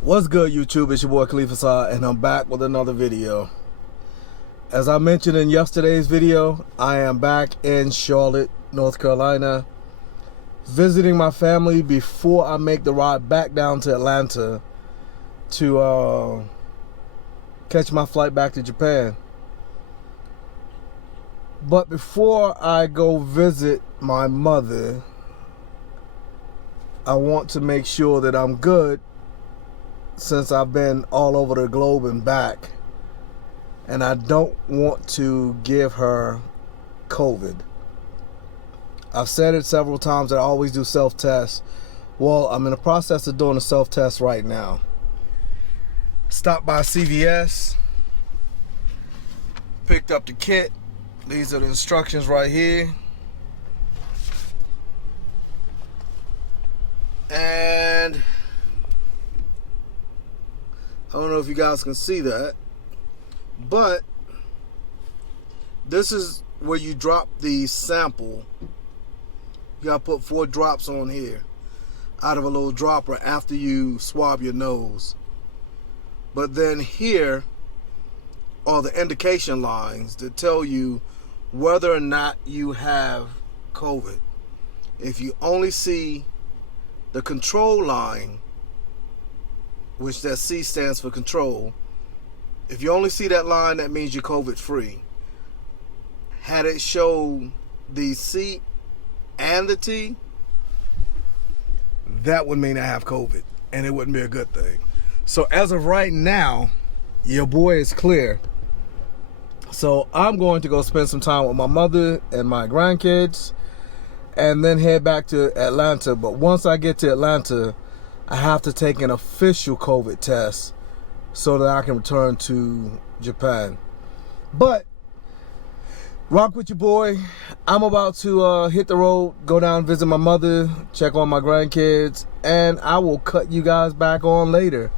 What's good, YouTube? It's your boy Khalifa Saad, and I'm back with another video. As I mentioned in yesterday's video, I am back in Charlotte, North Carolina, visiting my family before I make the ride back down to Atlanta to catch my flight back to Japan. But before I go visit my mother, I want to make sure that I'm good, since I've been all over the globe and back, and I don't want to give her COVID. I've said it several times that I always do self-tests. Well, I'm in the process of doing a self-test right now. Stopped by CVS, picked up the kit. These are the instructions right here. And I don't know if you guys can see that, but this is where you drop the sample. You gotta put 4 drops on here out of a little dropper after you swab your nose. But then here are the indication lines that tell you whether or not you have COVID. If you only see the control line, which that C stands for control, if you only see that line, that means you're COVID free. Had it show the C and the T, that would mean I have COVID, and it wouldn't be a good thing. So as of right now, your boy is clear. So I'm going to go spend some time with my mother and my grandkids, and then head back to Atlanta. But once I get to Atlanta, I have to take an official COVID test so that I can return to Japan. But rock with your boy. I'm about to hit the road, go down, visit my mother, check on my grandkids, and I will cut you guys back on later.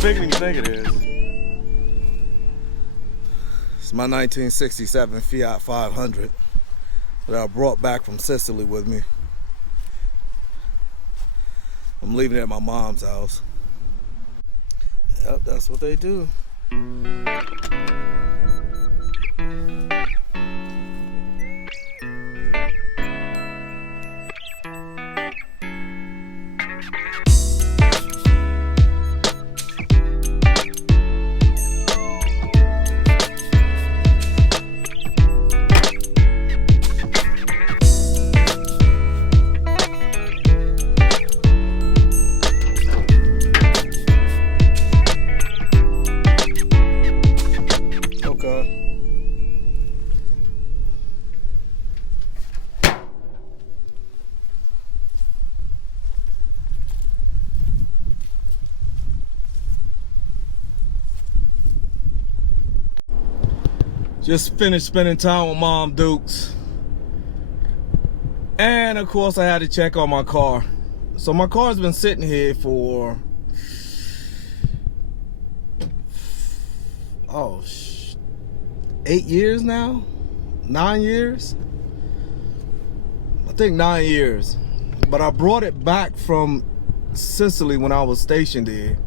Bigger than you think it is. It's my 1967 Fiat 500 that I brought back from Sicily with me. I'm leaving it at my mom's house. Yep, that's what they do. Just finished spending time with Mom Dukes. And of course I had to check on my car. So my car's been sitting here for 8 years now? 9 years? I think 9 years. But I brought it back from Sicily when I was stationed there.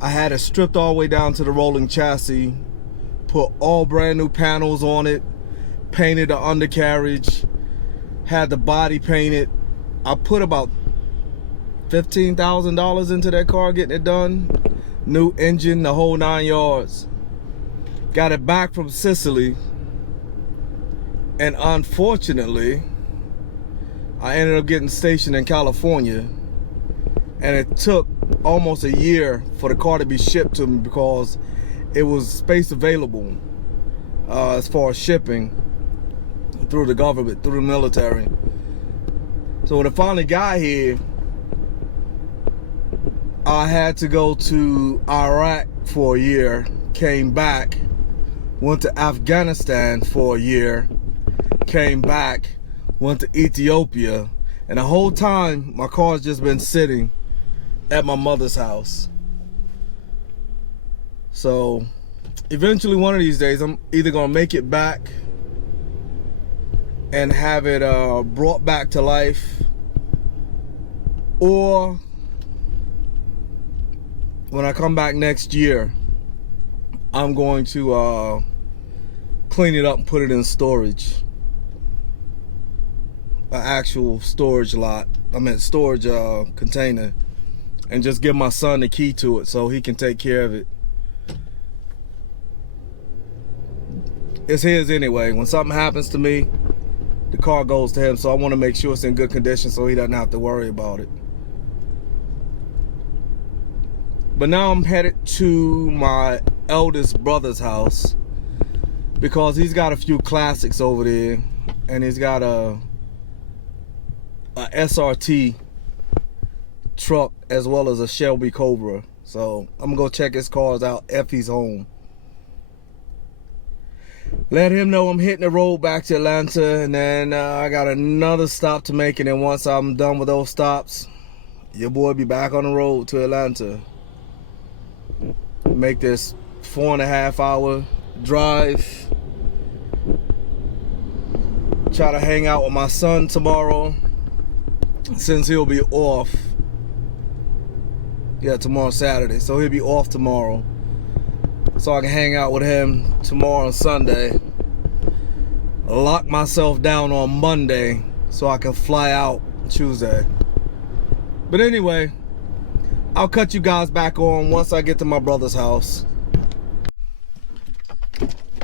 I had it stripped all the way down to the rolling chassis, put all brand new panels on it, painted the undercarriage, had the body painted. I put about $15,000 into that car getting it done. New engine, the whole 9 yards. Got it back from Sicily. And unfortunately, I ended up getting stationed in California. And it took almost a year for the car to be shipped to me because it was space available as far as shipping through the government, through the military. So when it finally got here, I had to go to Iraq for a year, came back, went to Afghanistan for a year, came back, went to Ethiopia, and the whole time my car's just been sitting at my mother's house. So eventually one of these days I'm either gonna make it back and have it brought back to life, or when I come back next year I'm going to clean it up and put it in storage, an actual storage lot, storage container, and just give my son the key to it so he can take care of it. It's his anyway. When something happens to me, the car goes to him, so I want to make sure it's in good condition so he doesn't have to worry about it. But now I'm headed to my eldest brother's house because he's got a few classics over there, and he's got a SRT truck as well as a Shelby Cobra. So I'm gonna go check his cars out if he's home. Let him know I'm hitting the road back to Atlanta, and then I got another stop to make, and then once I'm done with those stops, your boy be back on the road to Atlanta. Make this 4.5 hour drive. Try to hang out with my son tomorrow, since he'll be off. Yeah, tomorrow's Saturday, so he'll be off tomorrow. So I can hang out with him tomorrow and Sunday. Lock myself down on Monday so I can fly out Tuesday. But anyway, I'll cut you guys back on once I get to my brother's house.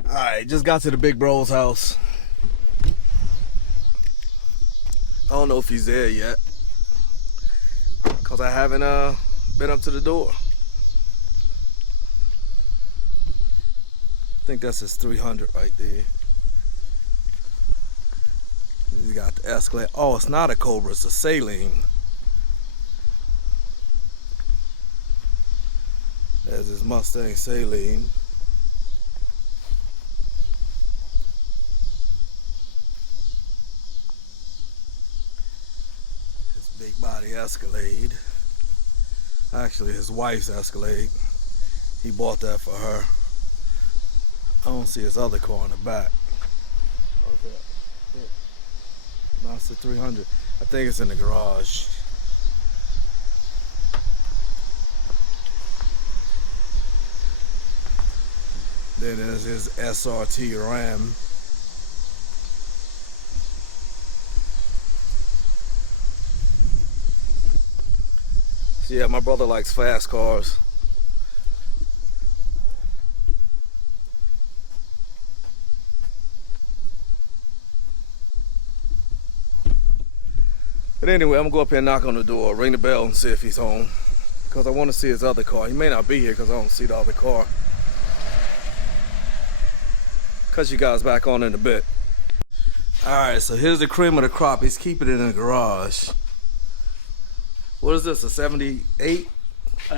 Alright, just got to the big bro's house. I don't know if he's there yet, because I haven't been up to the door. I think that's his 300 right there. He's got the Escalade. Oh, it's not a Cobra, it's a Saline. There's his Mustang Saline. His big body Escalade. Actually, his wife's Escalade. He bought that for her. I don't see his other car in the back. How's that? No, it's the 300. I think it's in the garage. Then there's his SRT Ram. So yeah, my brother likes fast cars. But anyway, I'm gonna go up here and knock on the door, ring the bell and see if he's home, because I want to see his other car. He may not be here because I don't see the other car. Cut you guys back on in a bit. Alright, so here's the cream of the crop. He's keeping it in the garage. What is this, a 78?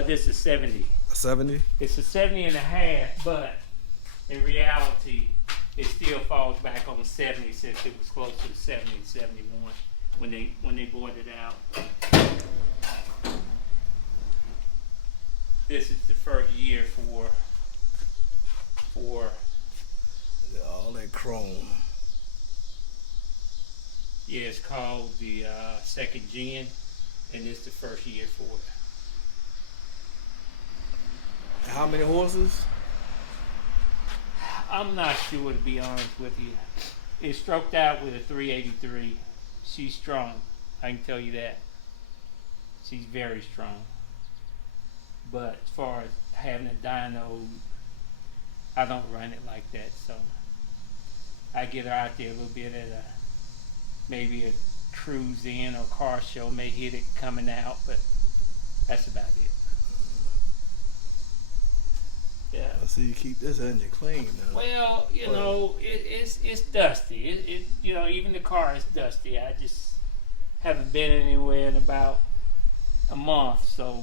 This is 70. A 70? It's a 70 and a half, but in reality, it still falls back on 70 since it was close to 70, 71 when they bought it out. This is the first year for Yeah, all that chrome. yeah, it's called the second gen, and it's the first year for it. How many horses? I'm not sure, to be honest with you. It's stroked out with a 383. She's strong, I can tell you that. She's very strong. But as far as having a dyno, I don't run it like that. So I get her out there a little bit at maybe a cruise in or car show, may hit it coming out, but that's about it. Yeah. I see you keep this engine clean now. Well, you know, it's dusty. It you know, even the car is dusty. I just haven't been anywhere in about a month, so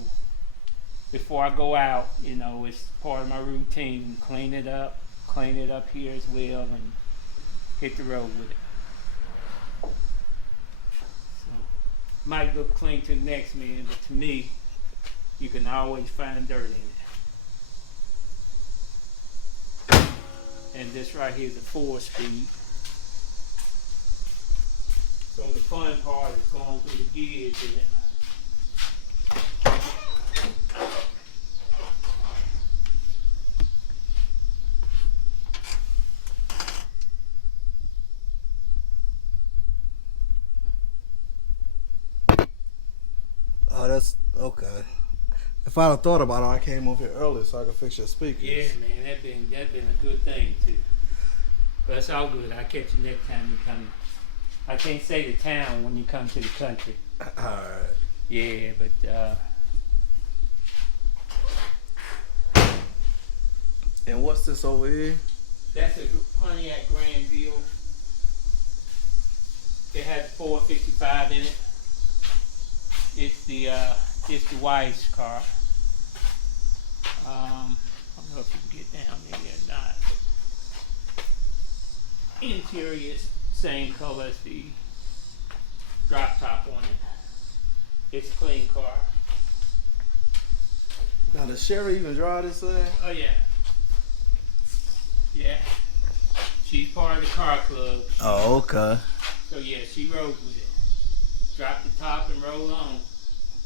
before I go out, you know, it's part of my routine. Clean it up here as well, and hit the road with it. So might look clean to the next man, but to me, you can always find dirt in it. And this right here is a 4-speed. So the fun part is going through the gears in it. Oh, that's okay. If I'd have thought about it, I came over here early so I could fix your speakers. Yeah, man, that been a good thing too. But it's all good. I'll catch you next time you come. I can't say the town when you come to the country. Alright. Yeah, but And what's this over here? that's a Pontiac Grandville. It has 455 in it. It's the wife's car. I don't know if you can get down there or not. But interior is same color as the drop top on it. It's a clean car. Now, does Sherry even drive this thing? Oh yeah. Yeah. She's part of the car club. Oh, okay. So yeah, she rode with it. Drop the top and roll on.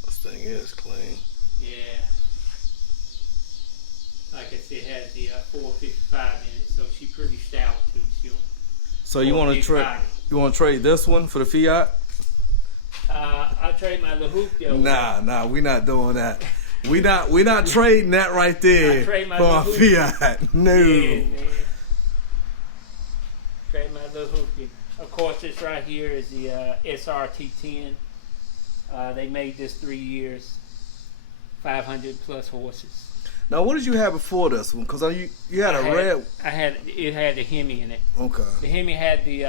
This thing is clean. Yeah. Like I said, it has the 455 in it, so she's pretty stout too. So you want to trade? You want to trade this one for the Fiat? I'll trade my LaHoop. Nah, we not doing that. We not trading that right there trade my for a LaHoop. Fiat. No. Yeah, man. Trade my LaHoop. Of course, this right here is the SRT10. They made this 3 years, 500 plus horses. Now, what did you have before this one? Because you had a red. It had the Hemi in it. Okay. The Hemi had the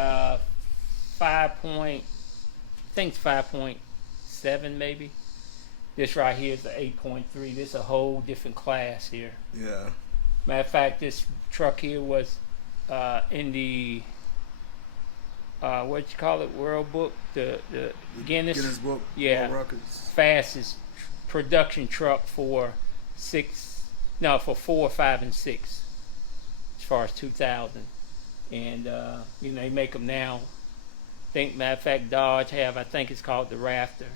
5.7 maybe. This right here is the 8.3. This is a whole different class here. Yeah. Matter of fact, this truck here was in the what you call it, World Book, the Guinness Book. Yeah. World Records. Fastest production truck for 4, 5, and 6 as far as 2000. And you know, they make them now. Matter of fact, Dodge have, I think it's called the Raptor,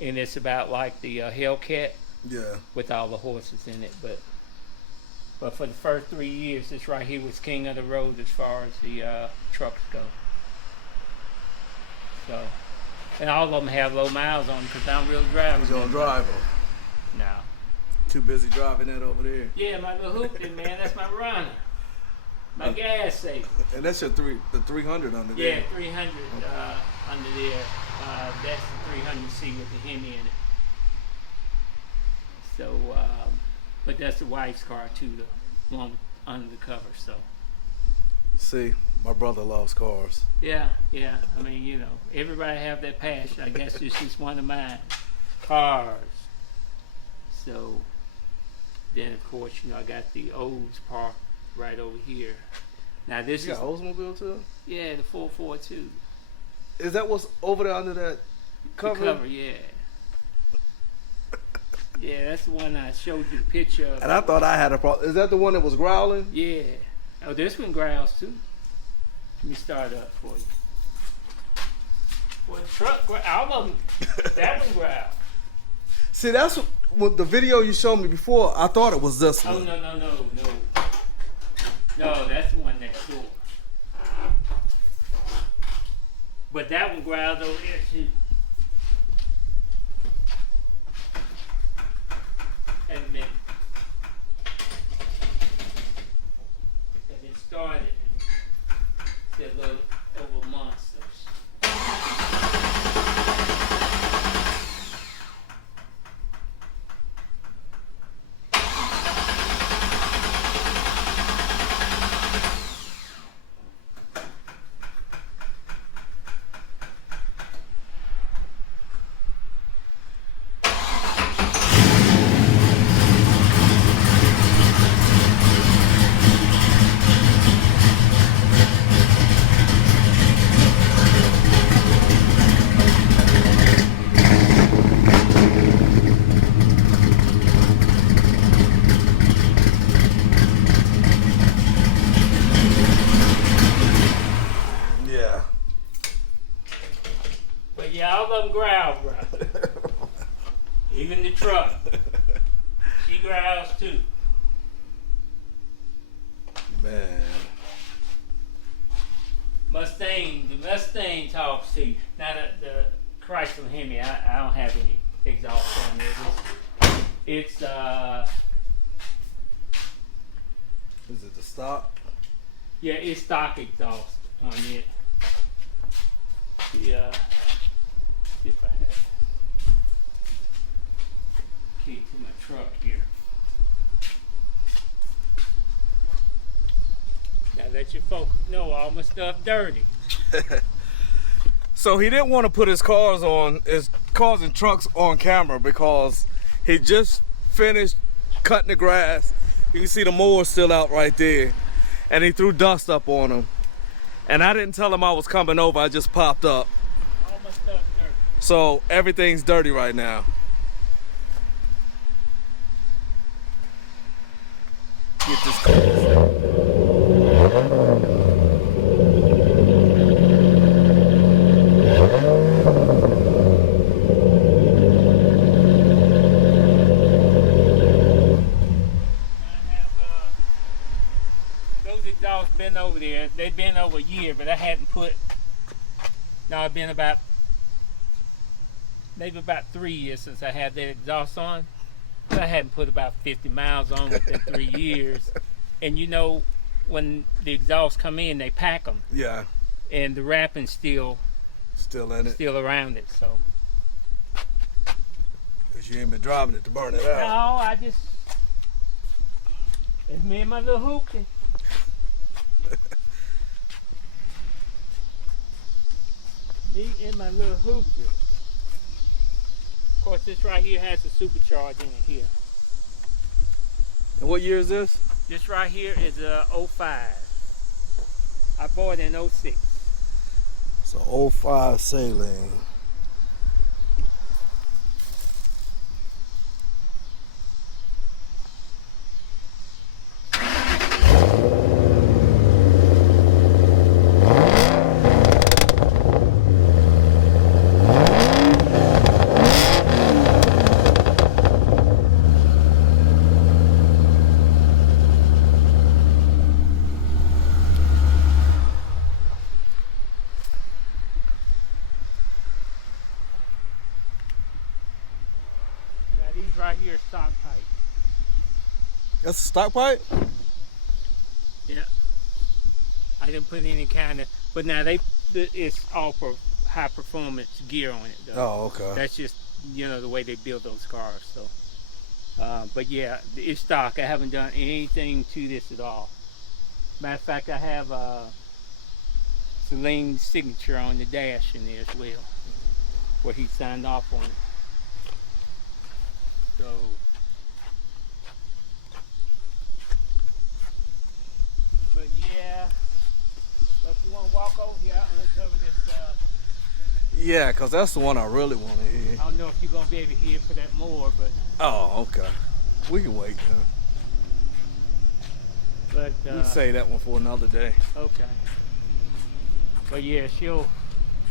and it's about like the Hellcat. Yeah. With all the horses in it. But for the first 3 years, this right here was king of the road as far as the trucks go. So, and all of them have low miles on them because I don't really drive them. You don't drive them? No. Too busy driving that over there. Yeah, my little hoopty, man, that's my runner. My gas safe. And that's the 300 under there. Yeah, 300 under there. That's the 300C with the Hemi in it. So, but that's the wife's car too, the one under the cover. So. See, my brother loves cars. Yeah. I mean, you know, everybody have that passion. I guess this is one of mine. Cars. So, then of course, you know, I got the Olds right over here. Now this You is got Oldsmobile too? yeah the 442. Is that what's over there under that cover? The cover, yeah. Yeah, that's the one I showed you the picture of. And I thought I had a problem. Is that the one that was growling? Yeah. Oh, this one growls too. Let me start up for you. Well, the truck, all of them, that one growls. See, that's what the video you showed me before. I thought it was this Oh, one. no. No, that's the one next door. But that one growls over there too. And then started a little over months. Yeah. But yeah, all of them growl, bro. Even the truck. She growls too. Man. The Mustang talks to you. Now the Chrysler Hemi, I don't have any exhaust on there. It's Is it the stock? yeah, it's stock exhaust on it. The see if I have key to my truck here. Now let your folks know all my stuff dirty. So he didn't want to put his cars and trucks on camera because he just finished cutting the grass. You can see the mower still out right there. And he threw dust up on him. And I didn't tell him I was coming over, I just popped up. All my stuff dirty. So everything's dirty right now. Get this car. Those exhausts been over there. They've been over a year, but I hadn't put. No, it's been maybe about 3 years since I had that exhaust on. But I hadn't put about 50 miles on within 3 years. And you know, when the exhausts come in, they pack them, Yeah, and the wrapping's still still in it. around it. So Because you ain't been driving it to burn it no, out. it's me and my little hoopty. Me and my little hoopty. Of course, this right here has a supercharge in it here. And what year is this? This right here is a 05. I bought it in 06. So 05 Saline. Now these right here are stock pipe. That's a stock pipe? Yeah. I didn't put any kind of, but now it's all for high performance gear on it though. Oh, okay. That's just, you know, the way they build those cars. So, but yeah, it's stock. I haven't done anything to this at all. Matter of fact, I have Celine's signature on the dash in there as well, where he signed off on it. So, Yeah, because that's the one I really want to hear. I don't know if you're gonna be able to hear for that more, but Oh, okay. We can wait, huh? but We can save that one for another day. okay. But yeah,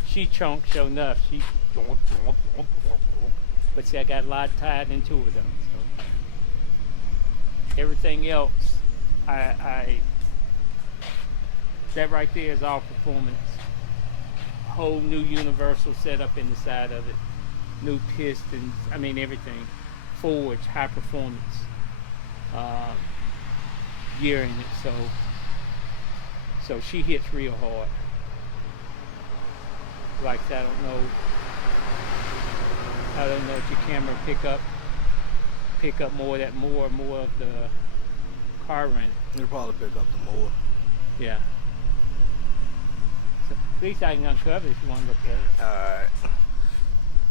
she chunk sure enough. She but see, I got a lot tied into it though. So everything else, I that right there is all performance. Whole new universal setup in the side of it, new pistons. I mean everything. Forge, high performance. Gearing it so she hits real hard. Like I don't know if your camera pick up more of the car running. It'll probably pick up the more. Yeah. So at least I can uncover it if you want to look at it. Alright.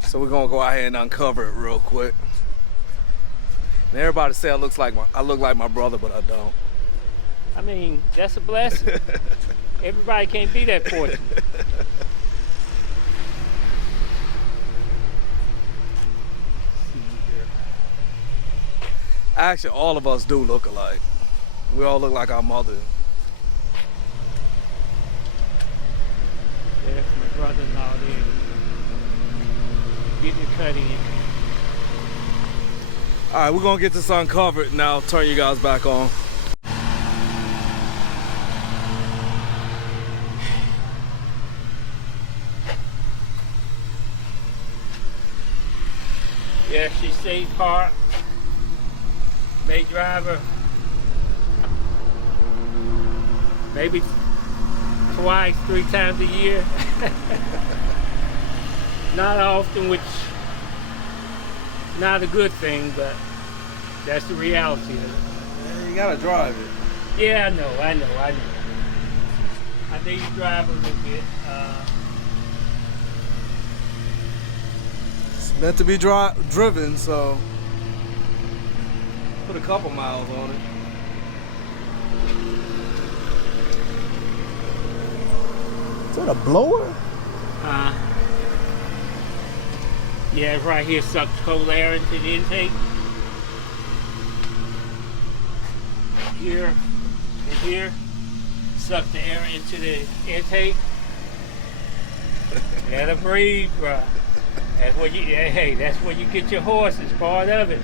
So we're gonna go out here and uncover it real quick. And everybody say I look like my brother, but I don't. I mean, that's a blessing. Everybody can't be that fortunate. Actually, all of us do look alike. We all look like our mother. Yeah, that's my brother-in-law there. Getting the cut in. Alright, we're gonna get this uncovered now. Turn you guys back on. Yeah, she stayed parked. May driver. Maybe twice, 3 times a year. Not often, which not a good thing, but that's the reality of it. Yeah, you gotta drive it. Yeah, I know. I need to drive a little bit. It's meant to be driven, so put a couple miles on it. Is that a blower? Yeah, right here sucks cold air into the intake. Here and here suck the air into the intake. Gotta breathe, bro. That's what you. Hey, that's where you get your horses. Part of it,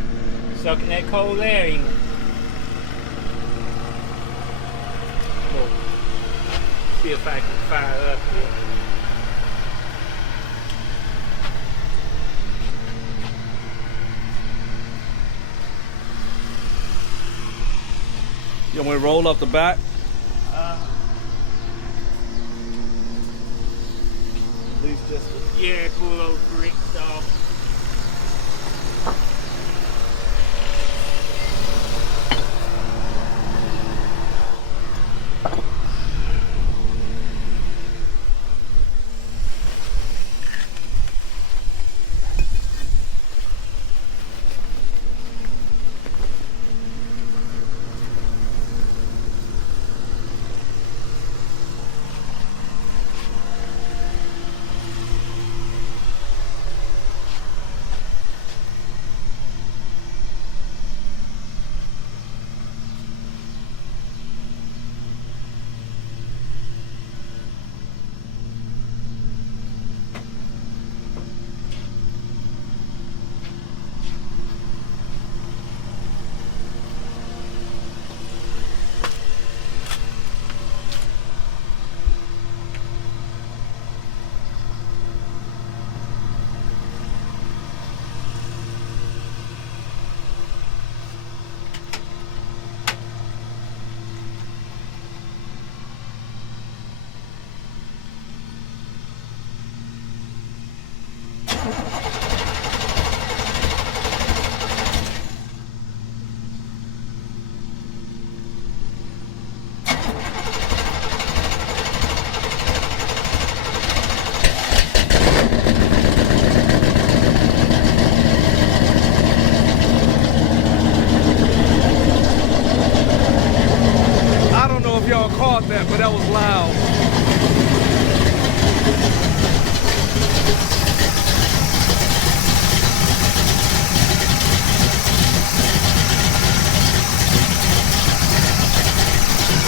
sucking that cold air in. So, see if I can fire up here. You want me to roll up the back? At least just. Yeah, pull those bricks off.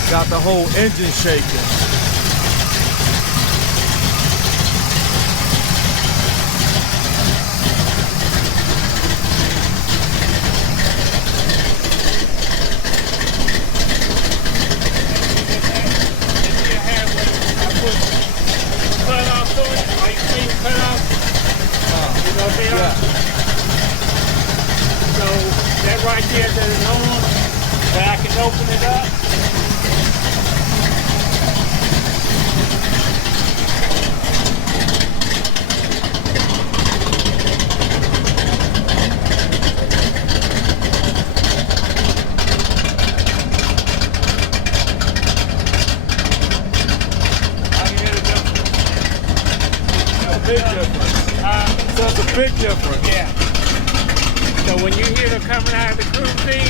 Got the whole engine shaking. Yeah. So that right there that is on, that I can open it up. I can hear the difference. A big difference. So it's a big difference. Yeah. So when you hear them coming out of the cruise feed,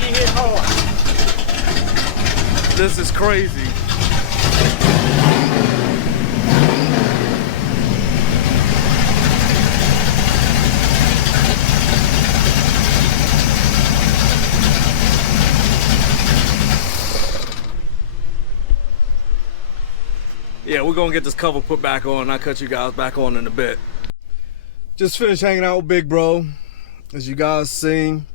you hit hard. This is crazy. Yeah, we're gonna get this cover put back on and I'll cut you guys back on in a bit. Just finished hanging out with Big Bro, as you guys seen.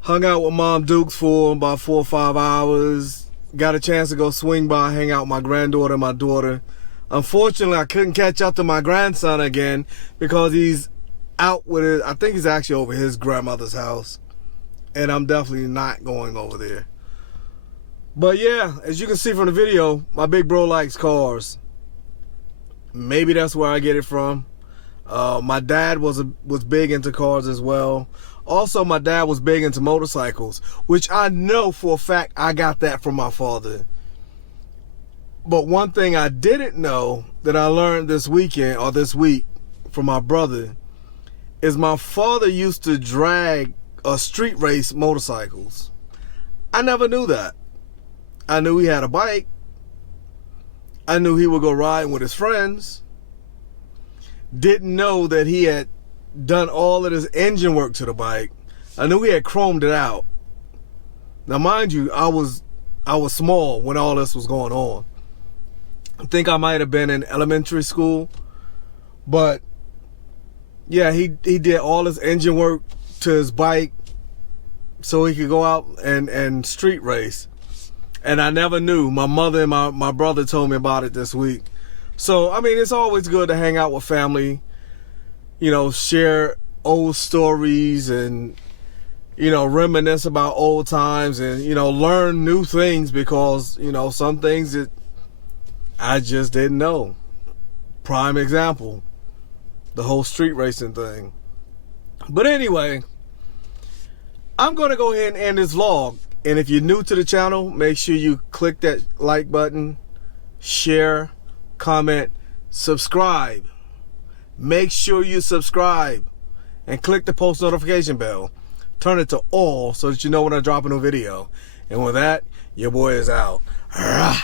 Hung out with Mom Dukes for about 4 or 5 hours. Got a chance to go swing by, hang out with my granddaughter and my daughter. Unfortunately, I couldn't catch up to my grandson again because he's out with it. I think he's actually over his grandmother's house. And I'm definitely not going over there. But yeah, as you can see from the video, my big bro likes cars. Maybe that's where I get it from. My dad was big into cars as well. Also, my dad was big into motorcycles, which I know for a fact I got that from my father. But one thing I didn't know that I learned this weekend or this week from my brother is my father used to drag street race motorcycles. I never knew that. I knew he had a bike. I knew he would go riding with his friends. Didn't know that he had done all of his engine work to the bike. I knew he had chromed it out. Now, mind you, I was small when all this was going on. I think I might have been in elementary school. But yeah, he did all his engine work to his bike so he could go out and street race. And I never knew. My mother and my brother told me about it this week. So, I mean, it's always good to hang out with family, you know, share old stories and, you know, reminisce about old times and, you know, learn new things because, you know, some things that I just didn't know. Prime example, the whole street racing thing. But anyway, I'm going to go ahead and end this vlog. And if you're new to the channel, make sure you click that like button, share, comment, subscribe. Make sure you subscribe and click the post notification bell. Turn it to all so that you know when I drop a new video. And with that, your boy is out. Rah.